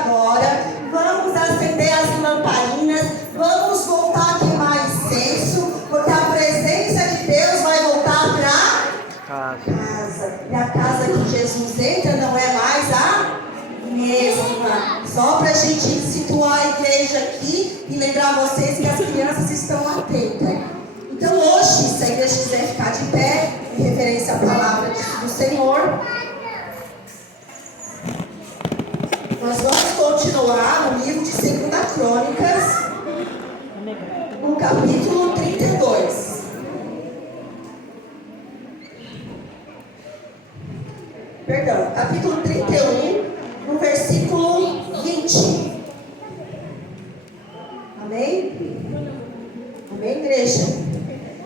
agora. Vamos acender as lamparinas. Vamos voltar a queimar incenso, porque a presença de Deus vai voltar para casa. E a casa que Jesus entra não é mais a mesma. Só para a gente situar a igreja aqui e lembrar vocês que as crianças estão atentas. Então hoje, se a igreja quiser ficar de pé, em referência à palavra do Senhor, nós vamos continuar no livro de 2 Crônicas, no capítulo 32. Perdão, capítulo 31, no versículo 20. Amém? Amém, igreja?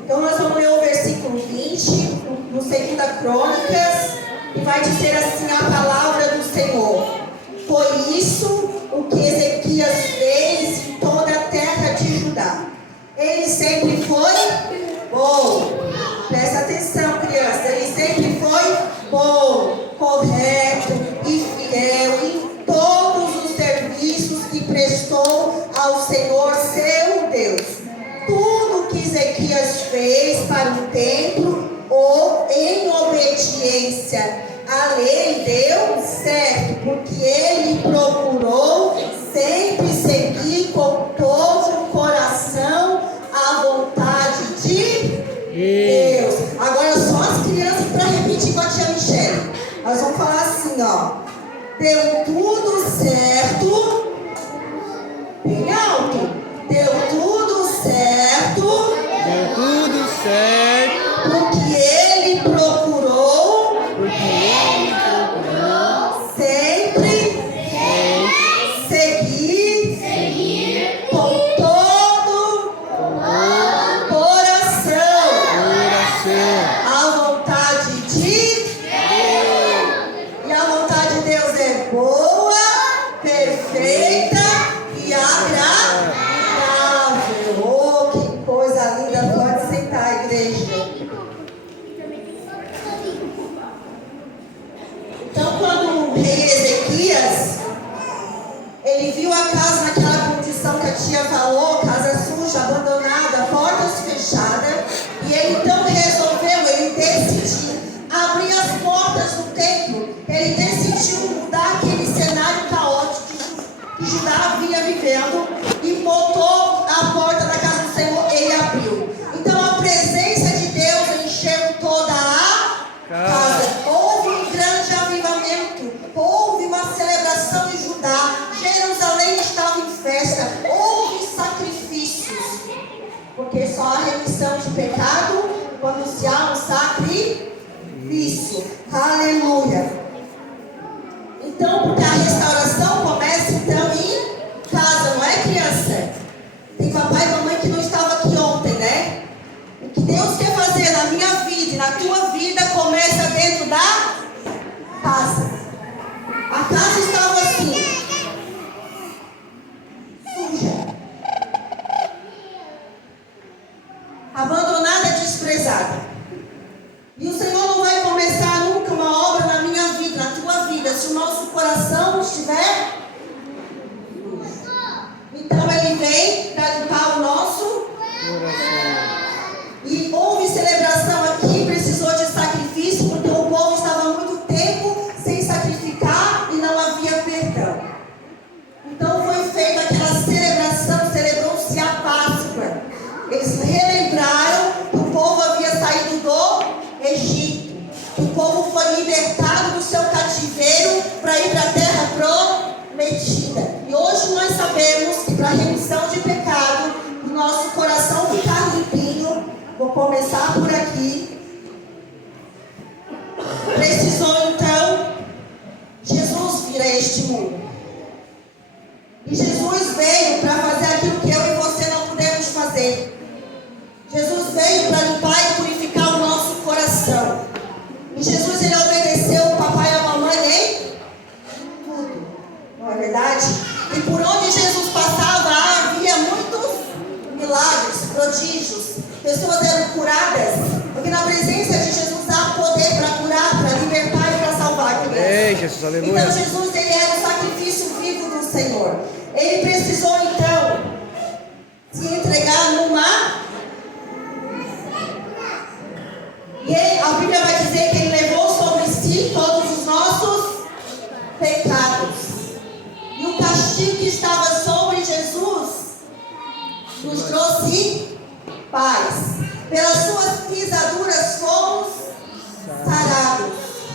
Então nós vamos ler o versículo 20, no 2 Crônicas, e vai dizer assim a palavra do Senhor. Foi isso o que Ezequias fez em toda a terra de Judá. Ele sempre foi bom. Presta atenção, criança. Ele sempre foi bom, correto e fiel em todos os serviços que prestou ao Senhor seu Deus. Tudo que Ezequias fez para o templo ou em obediência a lei deu certo, porque ele procurou sempre seguir com todo o coração a vontade de Deus. Agora só as crianças para repetir com a tia Michele. Nós vamos falar assim, ó. Deu tudo certo. Bem alto. Deu tudo certo. Deu tudo certo. Porque ele procurou. Sempre seguir com todo coração a vontade de Deus. E a vontade de Deus é boa, perfeita e agradável. Oh, que coisa linda! Pode sentar, igreja. Então, quando o rei Ezequias, ele viu a casa naquela condição que a tia falou, casa suja, abandonada, portas fechadas, e ele então resolveu, ele decidiu abrir as portas do templo. Ele decidiu mudar aquele cenário caótico que Judá havia vivendo e botou a porta da casa do Senhor, ele abriu. Então a presença de Deus encheu toda a casa. Houve um grande avivamento, houve uma celebração em Judá, Jerusalém estava em festa, houve sacrifícios, porque só há remissão de pecado quando se há um sacrifício. Aleluia. Então, porque a restauração começa então em casa, não é, criança? Tem papai e mamãe que não estavam aqui ontem, né? O que Deus quer fazer na minha vida e na tua vida começa dentro da casa. A casa estava assim, suja, abandonada, desprezada. E o Senhor não vai começar nunca uma obra na minha vida, na tua vida, se o nosso coração estiver sujo. Então Ele vem para limpar o nosso coração. E houve celebração aqui, precisou de sacrifício, porque o povo estava há muito tempo sem sacrificar e não havia perdão. Então foi feita aquela celebração, celebrou-se a Páscoa. Eles relembraram que o povo havia saído do Egito, que o povo foi libertado do seu cativeiro para ir para a terra prometida. E hoje nós sabemos que para a remissão de pecado, o nosso coração ficar limpinho, vou começar por aqui, precisou então Jesus vir a este mundo. E Jesus veio para fazer aquilo que eu e você não pudemos fazer. Jesus veio para limpar e purificar o nosso coração. E Jesus, ele obedeceu o papai e a mamãe em tudo. Não é verdade? E por onde Jesus passava, havia muitos milagres, prodígios. Pessoas eram curadas. Porque na presença de Jesus há poder para curar, para libertar e para salvar. Ei, Jesus, aleluia. Então Jesus, ele era o sacrifício sacrifício vivo do Senhor. Ele precisou então se entregar numa. E a Bíblia vai dizer que ele levou sobre si todos os nossos pecados. E o castigo que estava sobre Jesus nos trouxe paz. Pelas suas pisaduras fomos sarados.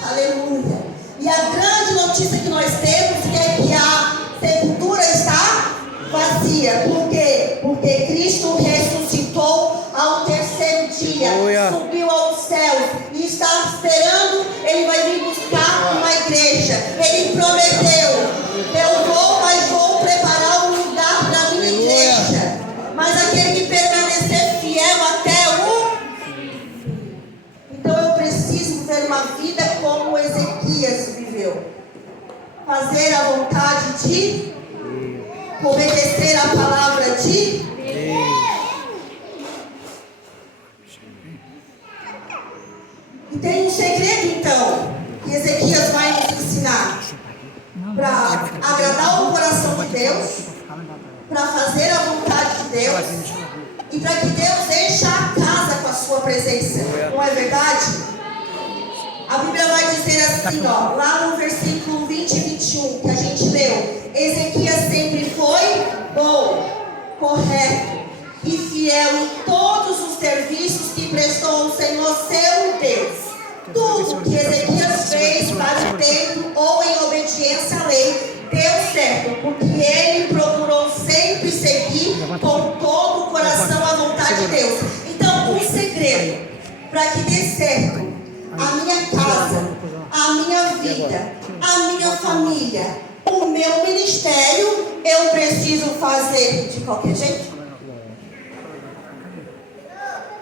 Aleluia. E a grande notícia que nós temos é que a sepultura está vazia. Por quê? Porque Cristo ressuscitou ao terceiro dia. Aleluia. Subiu aos céus e está esperando. Ele vai vir buscar uma igreja. Ele prometeu: eu vou, mas vou preparar um lugar para a minha igreja. Mas aquele que permanecer fiel até o... Então eu preciso ter uma vida como Ezequias viveu. Fazer a vontade de... obedecer a palavra de... E tem um segredo então, que Ezequias vai nos ensinar. Para agradar o coração de Deus, para fazer a vontade de Deus, e para que Deus encha a casa com a sua presença. Não é verdade? A Bíblia vai dizer assim, ó, lá no versículo 20 e 21, que a gente leu: Ezequias sempre foi bom, correto e fiel em todos os serviços que prestou ao Senhor seu Deus. Tudo que Ezequias fez para o templo ou em obediência à lei deu certo, porque ele procurou sempre seguir com todo o coração a vontade de Deus. Então, um segredo para que dê certo a minha casa, a minha vida, a minha família, o meu ministério, eu preciso fazer de qualquer jeito?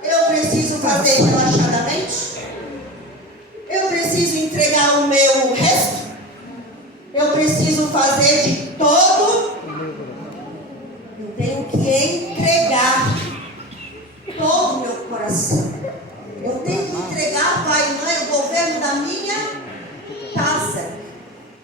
Eu preciso fazer relaxadamente? Eu preciso entregar o meu resto? Eu preciso fazer de todo? Eu tenho que entregar todo o meu coração. Eu tenho que entregar, Pai e Mãe, o governo da minha casa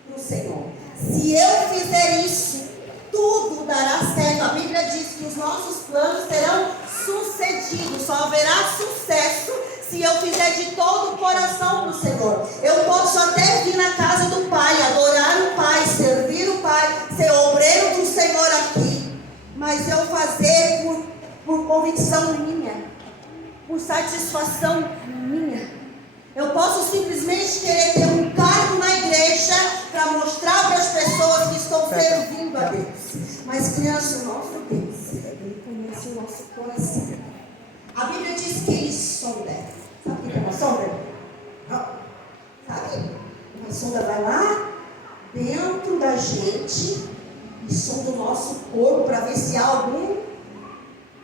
para o Senhor. Se eu fizer isso, tudo dará certo. A Bíblia diz que os nossos planos serão sucedidos. Só haverá sucesso se eu fizer de todo o coração para o Senhor. Eu posso até vir na casa do Pai, adorar o Pai, servir o Pai, ser obreiro do Senhor aqui, mas eu fazer por convicção minha, por satisfação minha. Eu posso simplesmente querer ter um cargo na igreja para mostrar para as pessoas que estou servindo a Deus. Mas criança, o nosso Deus, Ele conhece o nosso coração. A Bíblia diz que Ele sonda. Sabe o que é uma sonda? Sabe? Uma sonda vai lá dentro da gente e sonda o nosso corpo para ver se há algum.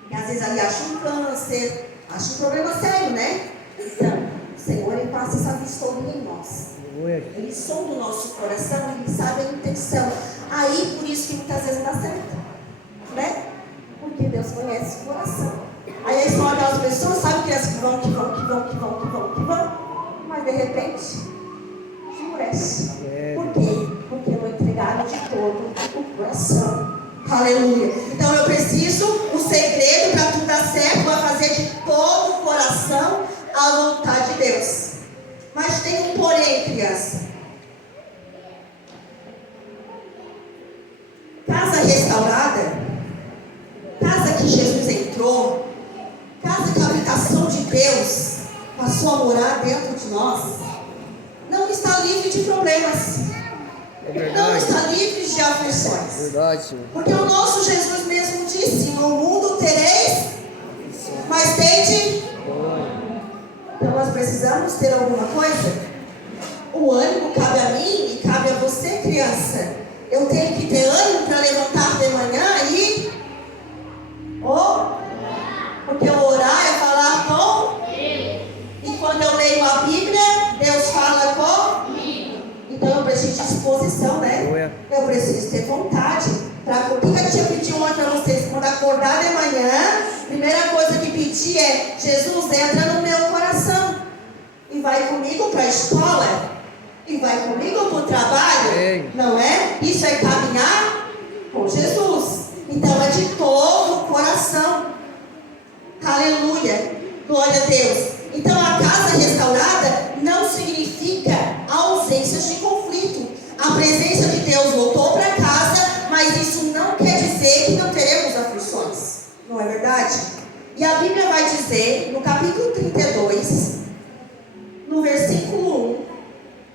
E às vezes ali acha um câncer, acha um problema sério, né? Então, o Senhor, Ele passa essa vistoria em nós. Ele sonda o nosso coração, Ele sabe a intenção. Aí, por isso que muitas vezes não dá certo, né? Porque Deus conhece o coração. Aí são aquelas pessoas, sabe, que as que vão, mas de repente esmurece. Por quê? Porque não entregaram de todo o coração. Aleluia. Então eu preciso, o segredo para tudo dar certo é fazer de todo o coração a vontade de Deus. Mas tem um porém, criança. Casa restaurada, casa que Jesus entrou, casa que a habitação de Deus passou a morar dentro de nós, não está livre de problemas, não está livre de aflições. Verdade, Senhor. Porque o nosso Jesus mesmo disse: no mundo tereis, mas tende. Então nós precisamos ter alguma coisa. O ânimo cabe a mim e cabe a você, criança. Eu tenho que ter ânimo para levantar de manhã e porque orar é falar com Ele. E quando eu leio a Bíblia, Deus fala comigo. Então eu preciso de disposição, né? Eu preciso ter vontade. O que a tia pediu ontem para vocês? Quando acordar de manhã, a primeira coisa que pedir é: Jesus, entra no meu coração e vai comigo para a escola. E vai comigo para o trabalho? Não é? Isso é caminhar com Jesus. Então é de todo o coração. Aleluia. Glória a Deus. Então a casa restaurada não significa ausência de conflito. A presença de Deus voltou para casa, mas isso não quer dizer que não teremos aflições. Não é verdade? E a Bíblia vai dizer, no capítulo 32, no versículo 1,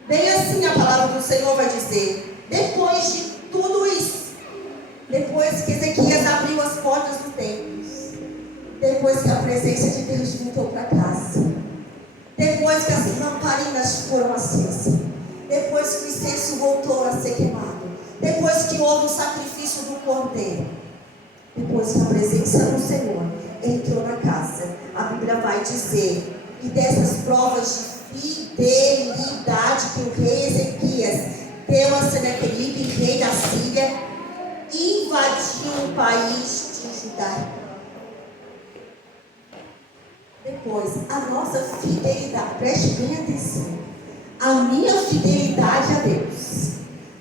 bem assim a palavra do Senhor vai dizer: depois de tudo isso, depois que Ezequias abriu as portas do templo, depois que a presença de Deus voltou para casa, depois que as lamparinas foram acesas, depois que o incenso voltou a ser queimado, depois que houve o sacrifício do cordeiro, depois que a presença do Senhor entrou na casa, a Bíblia vai dizer que dessas provas de fidelidade que o rei Ezequias deu a Senaqueribe, rei da Síria, invadiu o país de Judá. Depois, a nossa fidelidade, preste bem atenção, a minha fidelidade a Deus,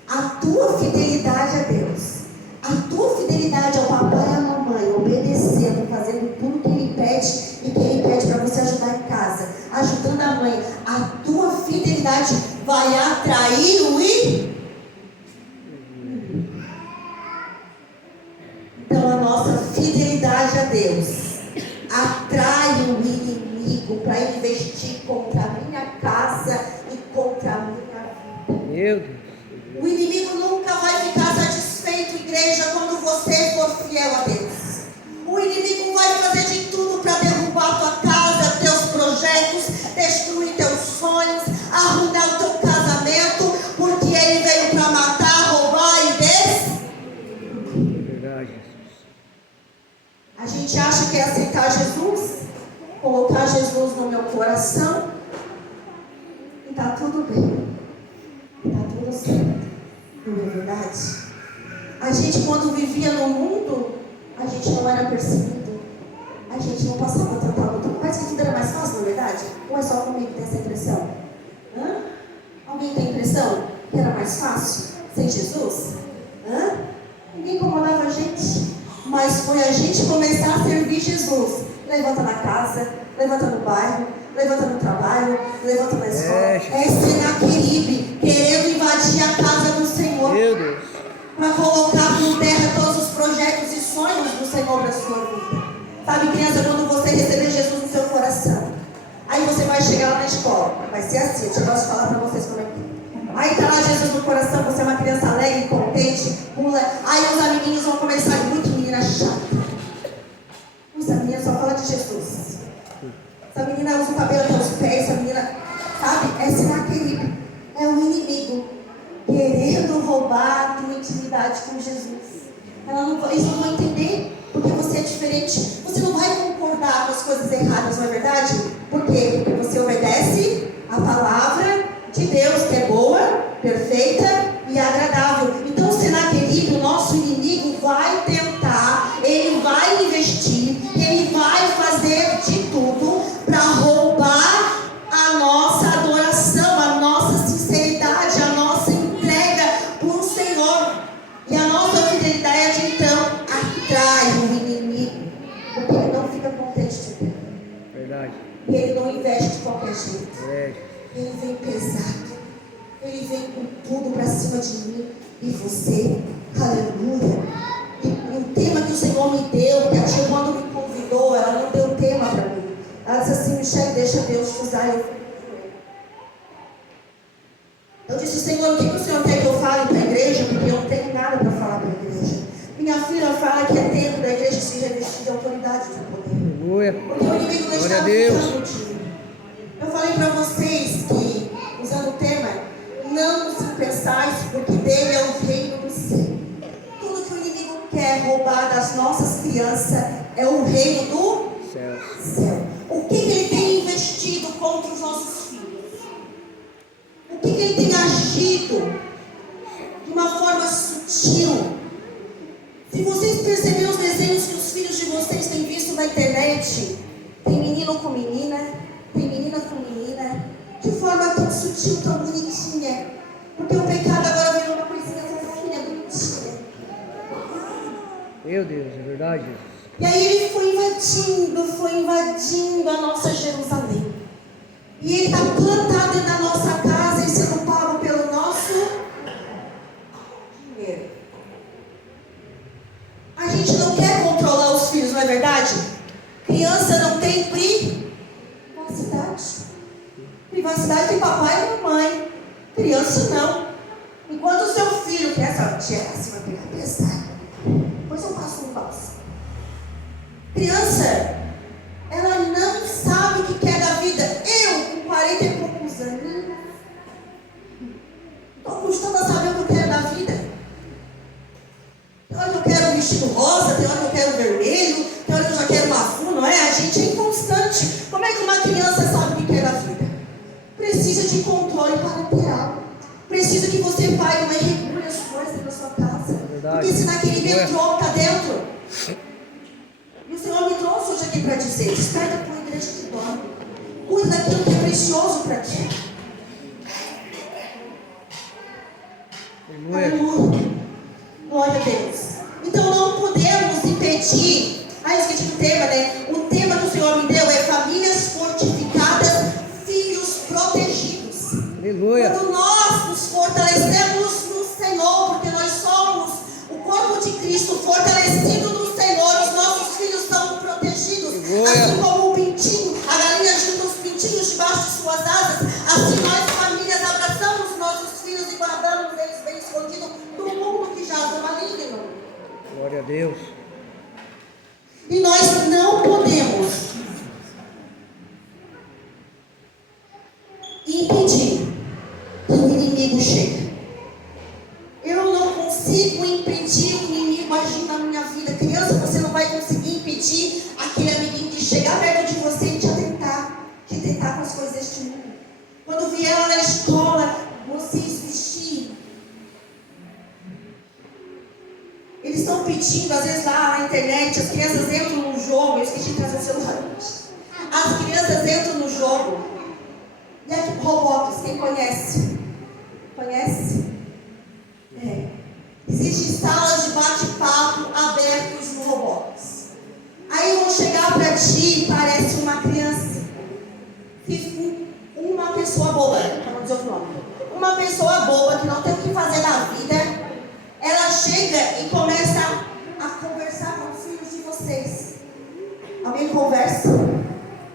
a tua fidelidade a Deus, a tua fidelidade ao papai e à mamãe, obedecendo, fazendo tudo que Ele pede e que Ele pede para você ajudar em casa, ajudando a mãe, a tua fidelidade vai atrair o inimigo. Então a nossa fidelidade a Deus atrai o inimigo para investir contra a minha casa e contra a minha vida. Meu Deus. O inimigo nunca vai ficar satisfeito, igreja, quando você for fiel a Deus. O inimigo vai fazer de tudo para derrubar tua casa, teus projetos, destruir teus sonhos, arruinar o teu casamento, porque ele veio para matar, roubar e Verdade, Jesus. A gente acha que é aceitar Jesus, colocar Jesus no meu coração e está tudo bem, está tudo certo. Não é verdade? A gente, quando vivia no mundo, a gente não era perseguido, a gente não passava tanta luta. Parece que tudo era mais fácil, não é verdade? Ou é só comigo que tem essa impressão? Alguém tem a impressão que era mais fácil sem Jesus? Ninguém incomodava a gente. Mas foi a gente começar a servir Jesus. Levanta na casa, levanta no bairro, levanta no trabalho, levanta na escola. É Senaqueribe querendo invadir a casa do Senhor. Meu Deus. Para colocar por terra todos os projetos e sonhos do Senhor para a sua vida. Sabe, criança, quando você receber Jesus no seu coração, aí você vai chegar lá na escola. Vai ser assim, eu gosto de falar para vocês como é que é. Aí está lá Jesus no coração, você é uma criança alegre, contente, pula. Aí os amiguinhos vão começar muito menina chata. Essa menina só fala de Jesus. Essa menina usa o cabelo até os pés, essa menina, sabe? É Senaqueribe, é o inimigo querendo roubar a tua intimidade com Jesus. Eles não vão entender porque você é diferente. Você não vai concordar com as coisas erradas, não é verdade? Por quê? Porque você obedece a palavra de Deus, que é boa, perfeita e agradável. Então Senaqueribe, o nosso inimigo, vai tentar, ele vai investir, ele vai fazer de tudo para roubar a nossa adoração, a nossa sinceridade, a nossa entrega por o Senhor. E a nossa fidelidade, então, atrai o inimigo, porque ele não fica contente de ter. Verdade. E ele não investe de qualquer jeito. É. Ele vem pesado. Ele vem com tudo para cima de mim e você. Aleluia. E o tema que o Senhor me deu, porque a tia, quando me convidou, ela não deu tema para mim. Ela disse assim: Michele, deixa Deus te usar. Eu disse: Senhor, o que o Senhor quer que eu fale para a igreja? Porque eu não tenho nada para falar para a igreja. Minha filha fala que é tempo da igreja se revestir de autoridade e de poder. Aleluia. Porque o inimigo não está buscando de mim. Eu falei para vocês que, usando o tema, não nos pensais, porque dele é o reino do céu. Tudo que o inimigo quer roubar das nossas crianças é o reino do céu. O que ele tem investido contra os nossos filhos? O que ele tem agido de uma forma sutil? Se vocês perceberem os desenhos que os filhos de vocês têm visto na internet, tem menino com menina, tem menina com menina, de forma tão sutil, tão bonitinha. Meu Deus, é verdade, Jesus. E aí ele foi invadindo a nossa Jerusalém. E ele está plantado dentro da nossa casa e sendo pago pelo nosso dinheiro. A gente não quer controlar os filhos, não é verdade? Criança não tem privacidade. Privacidade tem papai e mamãe. Criança não. Enquanto o seu filho quer essa tia assim vai pegar pesado. Depois eu passo um passo. Criança, ela não sabe o que quer da vida. Eu, com 40 e poucos anos, estou custando a saber o que eu quero da vida. Tem hora que eu quero um vestido rosa, tem hora que eu quero vermelho, tem hora que eu já quero um azul, não é? A gente é inconstante. Como é que uma criança sabe o que quer da vida? Precisa de controle parental. Precisa que você, pai, não regule as coisas da sua casa. Porque senão aquele metrô está dentro. E o Senhor me trouxe hoje aqui para dizer: desperta para uma igreja que dorme. Cuida daquilo que é precioso para ti. Aleluia. Glória a Deus. Então não podemos impedir. Eu esqueci do tema, né? O tema que o Senhor me deu é famílias fortificadas, filhos protegidos. Aleluia. Quando nós nos fortalecemos no Senhor, porque nós somos o corpo de Cristo fortalecido no Senhor, os nossos filhos são protegidos. Assim como o pintinho, a galinha junta os pintinhos debaixo de suas asas, assim nós famílias abraçamos nossos filhos e guardamos eles bem escondidos do mundo que jaz o maligno. Glória a Deus. E nós não podemos impedir que o inimigo chegue. Eu não consigo impedir o inimigo agir na minha vida. Criança, você não vai conseguir impedir aquele amiguinho de chegar perto de você e te atentar com as coisas deste mundo. Quando vier lá na escola, vocês vestir. Eles estão pedindo, às vezes lá na internet, as crianças entram no jogo. Eu esqueci de trazer o celular. As crianças entram no jogo. E aqui, Roblox, quem conhece? Conhece? Existem salas de bate-papo abertos no Roblox. Aí vão chegar para ti e parece uma criança. Uma pessoa boba, para não dizer outro nome. Uma pessoa boba que não tem o que fazer na vida. Ela chega e começa a conversar com os filhos de vocês. Alguém conversa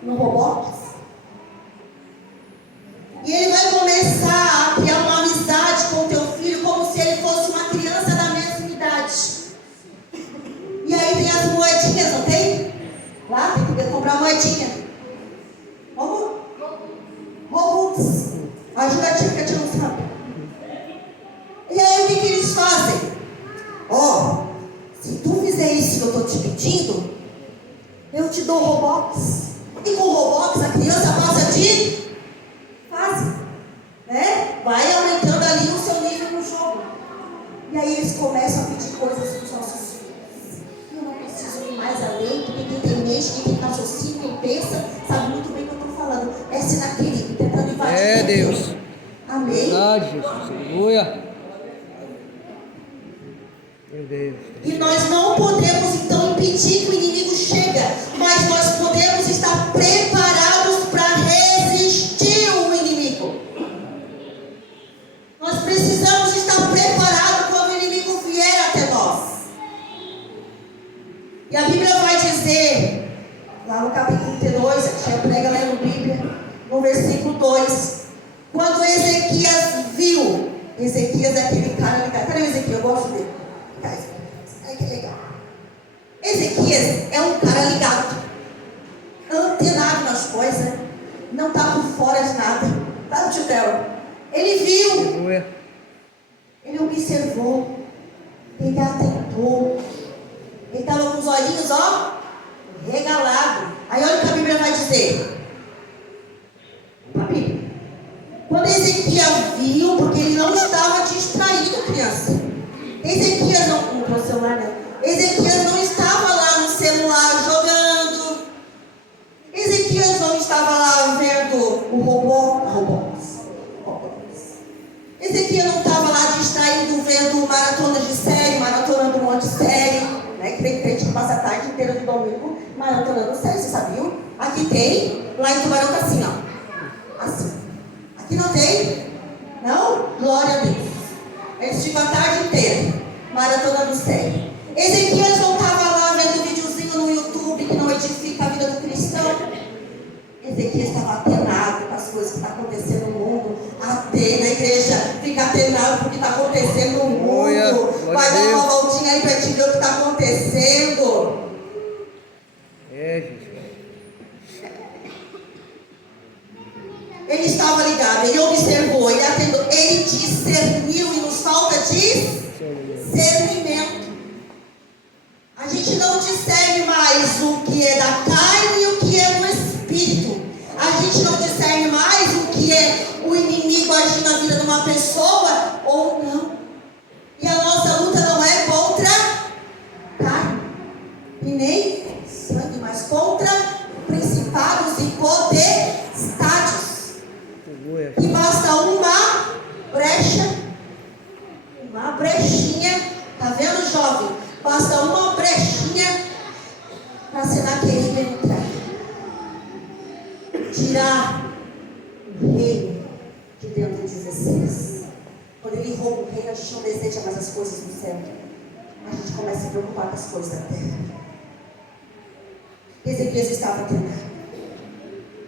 no Roblox? E ele vai começar a criar uma amizade com o teu filho como se ele fosse uma criança da mesma idade. E aí tem as moedinhas, não tem? Lá tem que comprar moedinha. Como? Robux. Ajuda a tia que a tia não sabe. E aí o que eles fazem? Se tu fizer isso que eu estou te pedindo, eu te dou Robux. E com Robux a criança passa de fase, né? Vai aumentando ali o seu nível no jogo. E aí eles começam a pedir coisas dos nossos filhos. Eu não preciso ir mais além, porque quem tem mente, quem tem raciocínio, quem pensa, sabe muito bem o que eu estou falando. Esse naquele, tentando invadir. É Deus. Amém? Verdade, Jesus. Aleluia. Meu Deus. E nós não podemos então impedir que o inimigo chegue, mas nós podemos estar preparados para resistir o inimigo. Nós precisamos estar preparados quando o inimigo vier até nós. E a Bíblia vai dizer, lá no capítulo 32, a gente prega lendo Bíblia, no versículo 2, quando Ezequias viu, Ezequias é aquele cara ligado. Cadê o Ezequias? Eu gosto dele. Ai, que legal. Ezequias é um cara ligado, antenado nas coisas, não está por fora de nada. Tá, tio Theo? Ele viu, Aleluia. ele observou, ele atentou, ele estava com os olhinhos, regalado. Aí olha o que a Bíblia vai dizer. A Bíblia. Quando Ezequias viu, porque ele não estava distraído, criança. Ezequias não comprou o celular, né? Ezequias não estava lá no celular jogando. Ezequias não estava lá vendo o Roblox. Ezequias não estava lá distraído vendo maratonas de série, maratona tarde inteira do domingo, Maratona do Céu, você sabiam? Aqui tem, lá em Tubarão tá assim, ó. Assim. Aqui não tem? Não? Glória a Deus. Eles ficam a tarde inteira, Maratona do Céu. Ezequias não estava lá vendo videozinho no YouTube que não edifica a vida do cristão. Ezequias estava atenado com as coisas que estão acontecendo no mundo. Até na igreja, fica atenado com o que está acontecendo no mundo. Vai dar uma voltinha aí para te ver o que está acontecendo. Jesus. Ele estava ligado, ele observou, ele atendeu, ele discerniu, e nos falta discernimento. A gente não discerne mais o que é da carne e o que é do espírito. A gente não discerne mais o que é o inimigo agindo na vida de uma pessoa ou não. E a nossa luta não é contra carne e nem sangue, mas contra principados e potestades. E basta uma brechinha, tá vendo, jovem? Basta uma brechinha para Senaqueribe entrar, tirar o reino de dentro de vocês. Quando ele rouba o reino, a gente não deseja mais as coisas do céu, a gente começa a se preocupar com as coisas da terra. Ezequias estava atenado,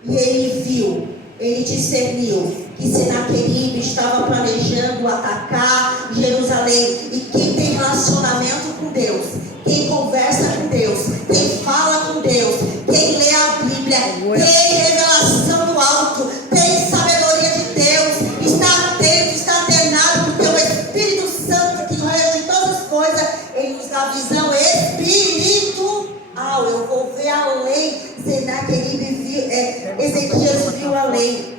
e ele viu, ele discerniu que Senaqueribe estava planejando atacar Jerusalém. E quem tem relacionamento com Deus, quem conversa com Deus, quem fala com Deus, quem lê a Bíblia, tem revelação do alto, tem sabedoria de Deus, está atento, está atenado, porque o Espírito Santo, que rege todas as coisas, ele nos dá visão espiritual. Eu vou ver além. Senaqueribe viu, Ezequias viu além.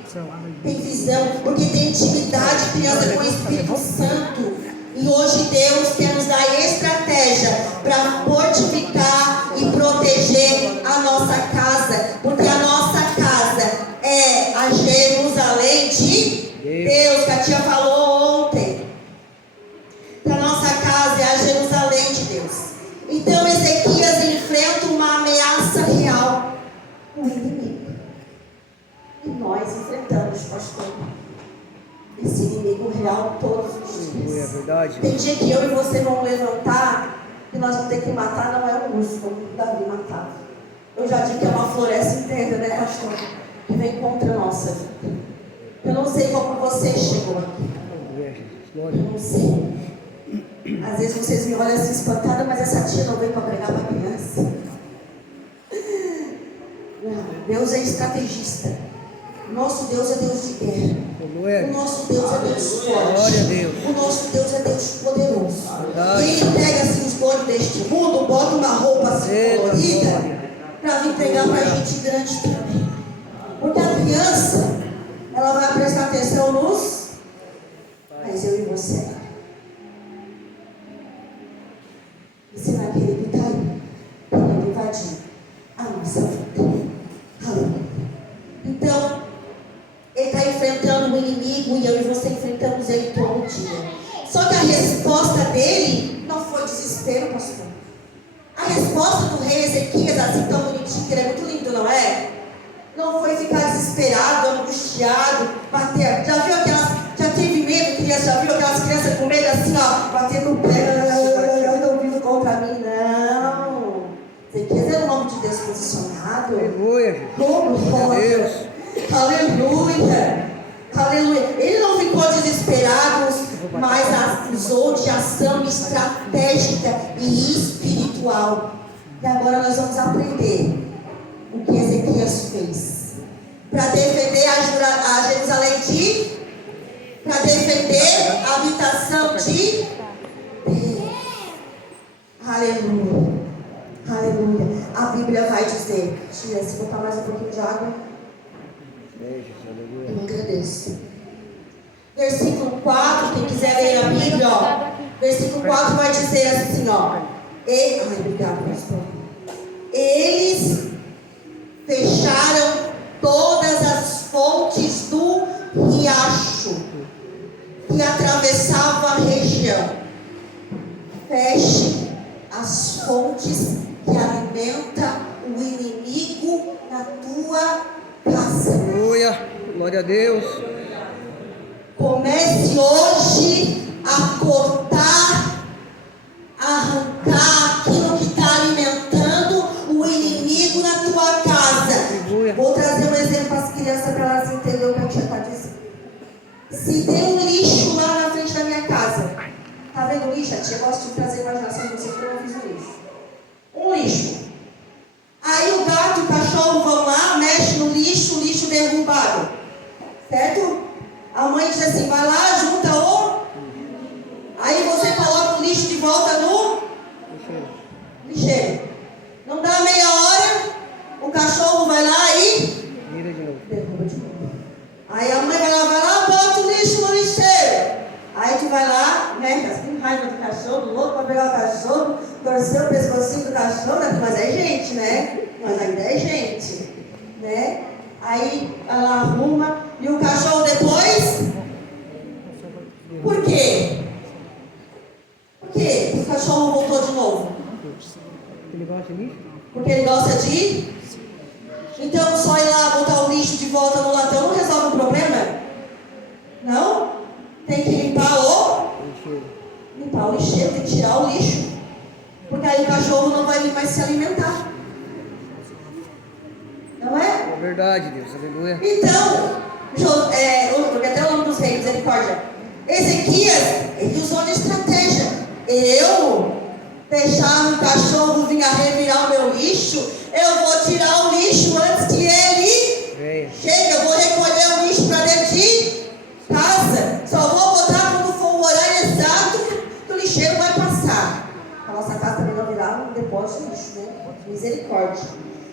Tem visão, porque tem intimidade, criança, com o Espírito Santo. E hoje Deus quer nos dar estratégia para fortificar e proteger a nossa casa, porque a nossa casa é a Jerusalém de Deus, que a tia falou ontem. Que a nossa casa é a Jerusalém de Deus. Então Ezequias enfrenta uma ameaça real, o inimigo. E nós enfrentamos, pastor, esse inimigo real todos os dias. É verdade. Tem dia que eu e você vamos levantar e nós vamos ter que matar, não é um urso como Davi matava. Eu já digo que é uma floresta inteira, né, pastor? Que vem contra a nossa vida. Eu não sei como você chegou aqui. Eu não sei. Às vezes vocês me olham assim espantada, mas essa tia não veio para pregar para criança. Não, Deus é estrategista. Nosso Deus é Deus de guerra. O nosso Deus é Deus forte. O nosso Deus é Deus poderoso. E Ele pega assim os donos deste mundo, bota uma roupa assim colorida para vir pregar para a gente grande também. Porque a criança, ela vai prestar atenção nos, mas eu e você. E Senaqueribe está aí, querendo invadir a nossa vida. Aleluia. Então, ele está enfrentando o inimigo e eu e você enfrentamos ele todo dia. Só que a resposta dele não foi desespero, pastor. A resposta do rei Ezequias, assim tão bonitinho, que ele é muito lindo, não é? Não foi ficar desesperado, angustiado, bater. Já viu aquelas, já teve medo, criança? Já viu aquelas crianças com medo assim, ó, batendo o pé, estão vindo contra mim? Não. Ezequias é o nome de Deus posicionado. Aleluia. Como pode? Aleluia, aleluia. Ele não ficou desesperado, mas usou de ação estratégica e espiritual. E agora nós vamos aprender o que Ezequias fez para defender a Jerusalém para defender a habitação de Deus. Aleluia, aleluia. A Bíblia vai dizer, tia, se botar mais um pouquinho de água, eu me agradeço. Versículo 4, quem quiser ler a Bíblia, ó. Versículo 4 vai dizer assim, ó. Obrigado, pastor. Eles fecharam todas as fontes do riacho que atravessava a região. Feche as fontes que alimenta o inimigo na tua casa. Aleluia. Glória a Deus. Comece hoje a cortar, a arrancar aquilo que está alimentando o inimigo na tua casa. Aleluia. Vou trazer um exemplo para as crianças para elas entenderem o que a tia está dizendo. Se tem um lixo lá na frente da minha casa, tá vendo o lixo? A tia gosta de trazer imaginação de vocês, porque eu não fiz o lixo. Um lixo. Aí o gato e o cachorro vão lá, mexe no lixo, o lixo derrubado. Certo? A mãe diz assim, vai lá, junta o... Aí você coloca o lixo de volta no lixeiro. Não dá meia hora, o cachorro vai lá e... Vira de novo. derruba de novo. Aí a mãe vai lá, bota o lixo no lixeiro. Aí tu vai lá, né, com raiva do cachorro, louco para pegar o cachorro, torcer o pescocinho do cachorro, mas é gente, né? Nós ainda é gente, né? Aí ela arruma e o cachorro depois... Por quê? Por quê? O cachorro voltou de novo. Ele gosta de lixo? Porque ele gosta de... Então só ir lá botar o lixo de volta no latão não resolve o problema? Não? Tem que limpar o lixeiro, tem que tirar o lixo. Porque aí o cachorro não vai vir mais se alimentar. Não é? É verdade, Deus. Aleluia. Então, até o nome dos reis, misericórdia. Ezequias, ele usou uma estratégia. Eu deixar o cachorro vir a revirar o meu lixo, eu vou tirar o lixo antes que ele chegue. Eu vou recolher o lixo para dentro de casa. Só vou botar quando for o horário exato que o lixeiro vai passar. A nossa casa também não virar um depósito de lixo, né? Misericórdia.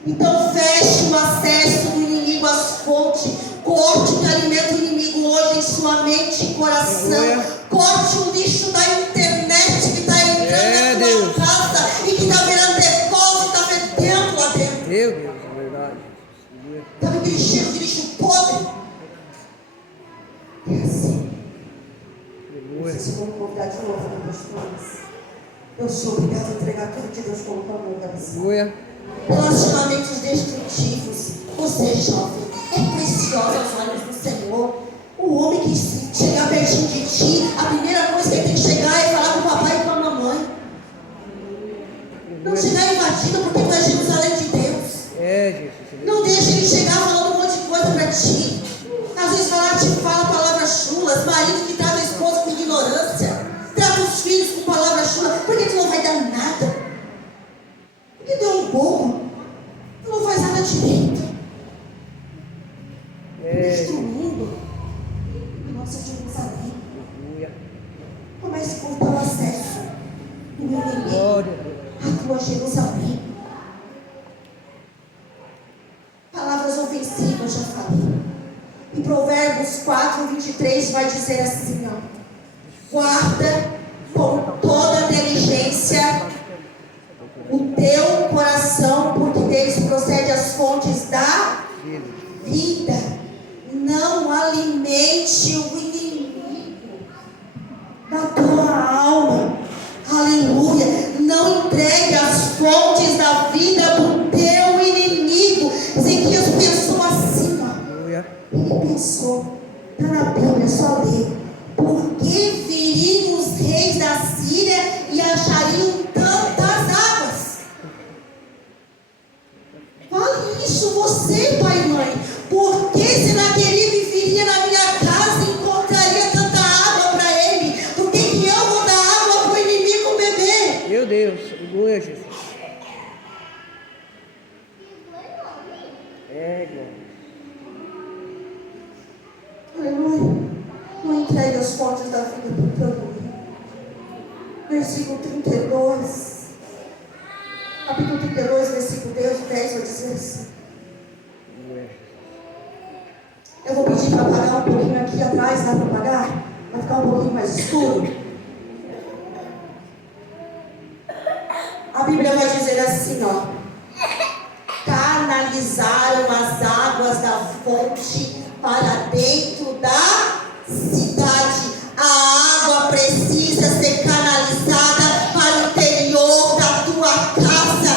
Então feche o acesso do inimigo às fontes. Corte o que alimenta o inimigo hoje em sua mente e coração. Corte o lixo da internet que está entrando na tua casa e que está virando depósito, está fedendo lá dentro. Meu Deus, é verdade. Sabe aquele cheiro de lixo podre? É assim. Vocês vão me convidar de novo depois de nós. Eu sou obrigado a entregar tudo que Deus colocou no meu coração. Aleluia. Relacionamentos destrutivos. Você, jovem, é precioso aos olhos do Senhor. O homem que chega pertinho de ti, a primeira coisa que ele tem que chegar é falar com o papai e com a mamãe. Não chegar invadido porque tu é Jerusalém de Deus. É, Jesus. Não deixa ele chegar falando um monte de coisa para ti. Às vezes fala palavras chulas, marido que trata a esposa com ignorância, trata os filhos com palavras chulas, porque tu não vai dar nada. Porque tu é um bobo. Tu não faz nada direito. Destruindo a nossa Jerusalém. Comece a cortar o acesso do meu inimigo à tua Jerusalém. Palavras ofensivas, já falei. Em Provérbios 4:23 vai dizer assim, ó: guarda com toda diligência o teu coração, porque deles procede as fontes da vida. Não alimente o inimigo da tua alma. Aleluia. Não entregue as fontes da vida para o teu inimigo. Ezequias pensou assim, ó. Ele pensou, está na Bíblia, só ler. Por que viriam os reis da Síria e achariam tantas águas? Fale isso você, pai e mãe. Por que será que ele viria na minha casa e encontraria tanta água para ele? Por que eu vou dar água para o inimigo beber? Meu Deus, aleluia, Jesus. É, glória. Aleluia. Não entregue as fontes da vida para o teu inimigo. Versículo 32. Capítulo 32, versículo 10 vai dizer assim. Eu vou pedir para apagar um pouquinho aqui atrás, dá para apagar? Vai ficar um pouquinho mais escuro. A Bíblia vai dizer assim, ó: canalizaram as águas da fonte para dentro da cidade. A água precisa ser canalizada para o interior da tua casa.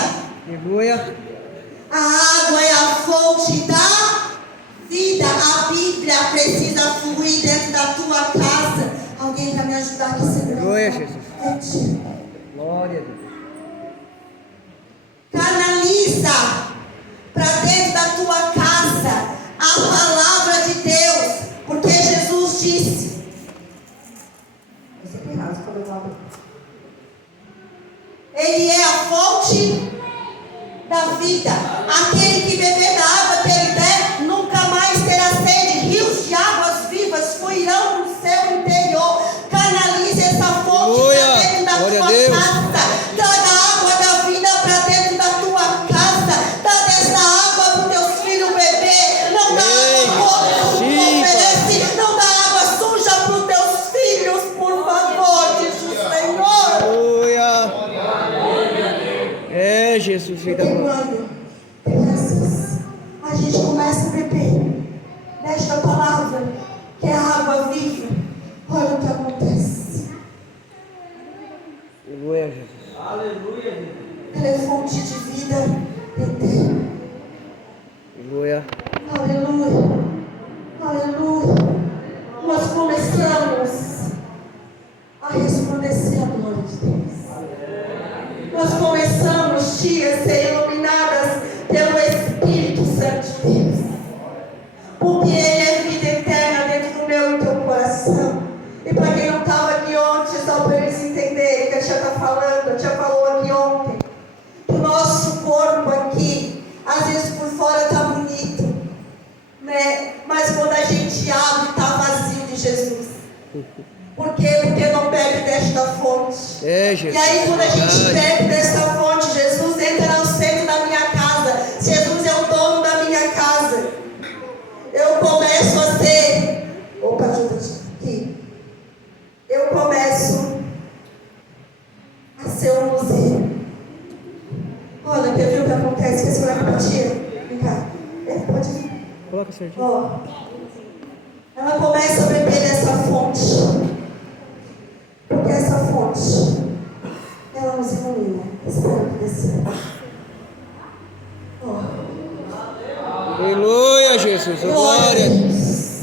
fonte. Glória a Deus. Canaliza para dentro da tua casa a palavra de Deus, porque Jesus disse. Ele é a fonte da vida. Aquele que beber da água que ele der, nunca mais terá sede. Rios de águas vivas fluirão no seu interior. Canalize essa fonte para dentro da tua casa. Traga a água da vida para dentro da tua casa. Traga essa água para os teus filhos beber. Não dá água que oferece. Não dá água suja para os teus filhos, por favor, diz o Senhor. Aleluia. É, Jesus, Porque quando, crianças, a gente começa a beber desta palavra, que é a água viva, olha o que acontece. Aleluia, Jesus. Aleluia. Ela é fonte de vida eterna. Aleluia. Aleluia. Aleluia. Nós começamos a resplandecer a glória de Deus. Nós começamos, tia, a ser iluminadas pelo Espírito Santo de Deus. Porque Ele é vida eterna dentro do meu e teu coração. E para quem não estava aqui ontem, só para eles entenderem que a tia está falando, a tia falou aqui ontem, que o nosso corpo aqui, às vezes por fora está bonito, né? Mas quando a gente abre, está vazio de Jesus. Por quê? Porque não bebe desta fonte. É, Jesus. E aí quando a gente bebe dessa fonte, Jesus entra no centro da minha casa. Jesus é o dono da minha casa. Eu começo a ser... Opa, ajuda aqui. Eu começo a ser um museu. Olha, quer ver o que acontece? Que você vai para a tia? Vem cá. Pode vir. Coloca certinho. Ó. Ela começa a beber dessa fonte. Porque essa fonte, ela nos ilumina. Espero que desça. Aleluia, Jesus. Glória a Glória. Deus.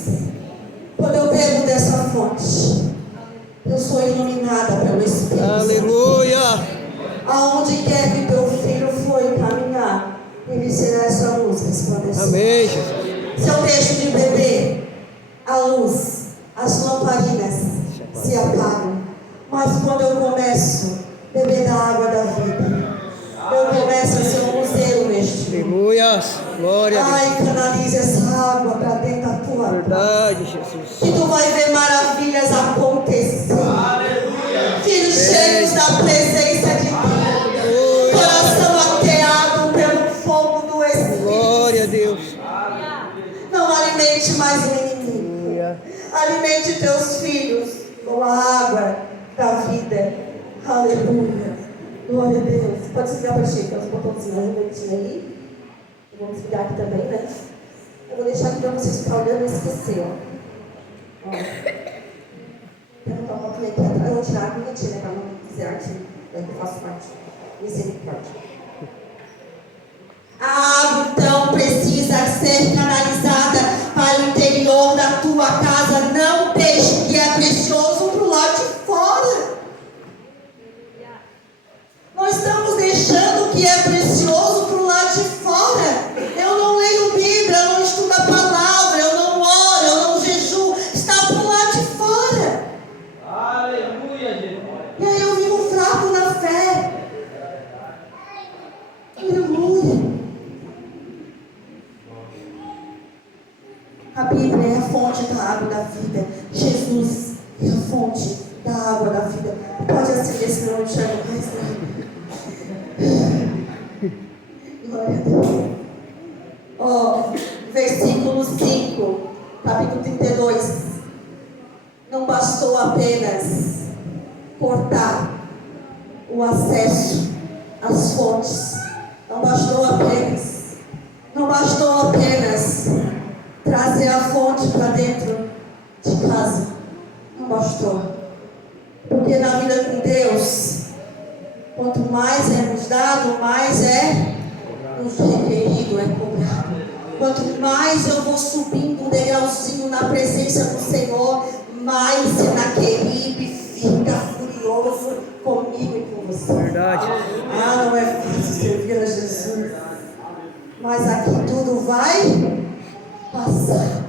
Quando eu bebo dessa fonte, eu sou iluminada pelo Espírito Santo. Aleluia. Aonde quer que teu filho for caminhar, ele será essa luz resplandecente. Amém, Jesus. Se eu deixo de beber, a luz, as lamparinas se apagam. Mas quando eu começo a beber da água da vida, eu começo a ser um museu neste mundo. Aleluia. Glória a Deus. Ai, canalize essa água para dentro da tua casa. Verdade, Jesus. Que tu vai ver maravilhas acontecer. Filhos cheios da presença de Deus. Coração ateado pelo fogo do Espírito. Glória a Deus. Não alimente mais o inimigo. Aleluia. Alimente teus filhos com a água da vida. Aleluia. Glória a Deus. Pode se virar para ti, tem uns botãozinhos ali. Vamos virar aqui também, né? Eu vou deixar aqui para vocês ficarem olhando e esquecer, ó. Vou botar uma copinha aqui atrás. Eu vou tirar a minha tia, né? Para não fazer arte. Daí que eu faço parte. Misericórdia. A água, então, precisa ser canalizada para o interior da tua casa. Não deixe o que é precioso para o lado de fora. Nós estamos deixando o que é precioso para o lado de fora. Eu não leio Bíblia, eu não estudo a palavra, eu não oro, eu não jejuo. Está para o lado de fora. Aleluia, Jesus. E aí eu vivo fraco na fé. Aleluia. A Bíblia é a fonte da água da vida. Jesus é a fonte da água da vida. Pode acender, senão eu não enxergo mais nada. Glória a Deus. Ó, versículo 5, capítulo 32. Não bastou apenas cortar o acesso às fontes. Não bastou apenas trazer a fonte para dentro de casa. Não bastou. Porque na vida com Deus, quanto mais é nos dado, mais é nos requerido, é cobrado. Quanto mais eu vou subindo um degrauzinho na presença do Senhor, mais Senaqueribe fica furioso. glorioso comigo e com você. Verdade. Ah, não é fácil servir a Jesus. Mas aqui tudo vai passar.